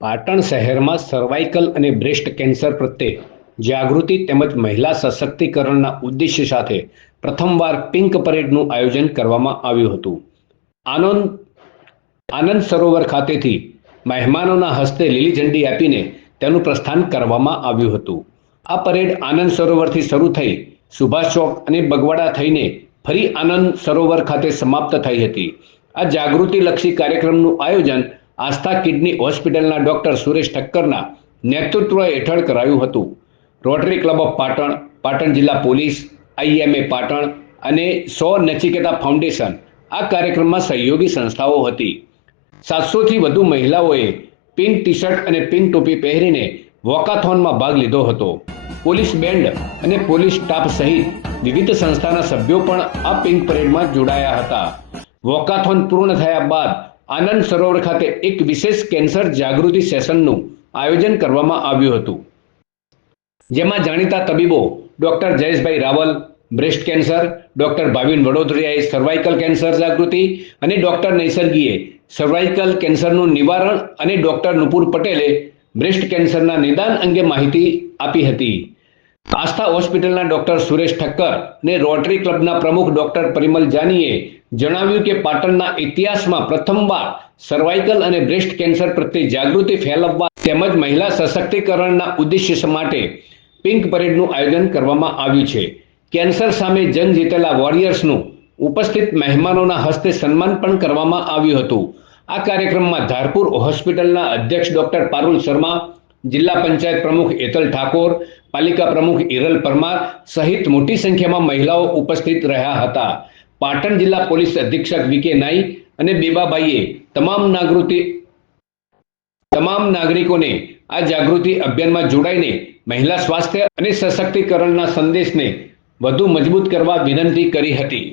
પાટણ શહેરમાં સર્વાઇકલ અને breast cancer પ્રત્યે જાગૃતિ તેમજ મહિલા સશક્તિકરણના ઉદ્દેશ્ય સાથે પ્રથમવાર પિંક પરેડનું આયોજન કરવામાં આવ્યું હતું. આનંદ આનંદ સરોવર ખાતેથી મહેમાનોના હસ્તે લીલી ઝંડી આપીને તેનું પ્રસ્થાન કરવામાં આવ્યું હતું. આ પરેડ આનંદ સરોવરથી શરૂ થઈ સુભાષ ચોક અને બગવાડા થઈને ફરી આનંદ સરોવર ખાતે સમાપ્ત થઈ હતી. આ જાગૃતિલક્ષી કાર્યક્રમનું આયોજન આસ્થા કિડની હોસ્પિટલના ડોક્ટર સુરેશ ઠક્કરના નેતૃત્વ હેઠળ કરાયું હતું. Rotary club of Patan Patan જિલ્લા પોલીસ, આઈએમએ પાટણ અને સો નચિકેતા ફાઉન્ડેશન આ કાર્યક્રમમાં સહયોગી સંસ્થાઓ હતી. સાતસોથી વધુ મહિલાઓએ પિંક ટી શર્ટ અને પિંક ટોપી પહેરીને વોકાથોનમાં ભાગ લીધો હતો. પોલીસ બેન્ડ અને પોલીસ સ્ટાફ સહિત વિવિધ સંસ્થાના સભ્યો પણ આ પિંક પરેડમાં જોડાયા હતા. વોકાથોન પૂર્ણ થયા બાદ આનંદ સરોવર ખાતે એક વિશેષ કેન્સર જાગૃતિ સેશનનું આયોજન કરવામાં આવ્યું હતું. જેમાં જાણીતા તબીબો doctor Jayeshbhai Raval, breast cancer, doctor Bhavin વડોદરિયાએ cervical cancer જાગૃતિ અને ડોક્ટર નૈસર્ગીએ સર્વાઇકલ કેન્સરનું નિવારણ અને ડોક્ટર નુપુર પટેલે બ્રેસ્ટ કેન્સરના નિદાન અંગે માહિતી આપી હતી. આસ્થા હોસ્પિટલના ડોક્ટર સુરેશ ઠક્કર અને રોટરી ક્લબના પ્રમુખ ડોક્ટર પરિમલ જાનીએ જણાવ્યું કે પાટણના ઇતિહાસમાં પ્રથમવાર સર્વાઇકલ અને બ્રેસ્ટ કેન્સર પ્રત્યે જાગૃતિ ફેલાવવા તેમજ મહિલા સશક્તિકરણના ઉદ્દેશ્ય માટે પિંક પરેડનું આયોજન કરવામાં આવ્યું છે. કેન્સર સામે જંગ જીતેલા વોરિયર્સનું ઉપસ્થિત મહેમાનોના હસ્તે સન્માન પણ કરવામાં આવ્યું હતું. આ કાર્યક્રમમાં ધારપુર હોસ્પિટલના અધ્યક્ષ ડોક્ટર પારુલ શર્મા જિલ્લા પંચાયત પ્રમુખ એતલ ઠાકોર, પાલિકા પ્રમુખ ઇરલ પરમાર સહિત મોટી સંખ્યામાં મહિલાઓ ઉપસ્થિત રહ્યા હતા. પાટણ જિલ્લા પોલીસ અધિક્ષક વિકે નાઈ અને બેબાભાઈએ તમામ નાગૃતિ તમામ નાગરિકોને આ જાગૃતિ અભિયાનમાં જોડાઈને મહિલા સ્વાસ્થ્ય અને સશક્તિકરણના સંદેશને વધુ મજબૂત કરવા વિનંતી કરી હતી.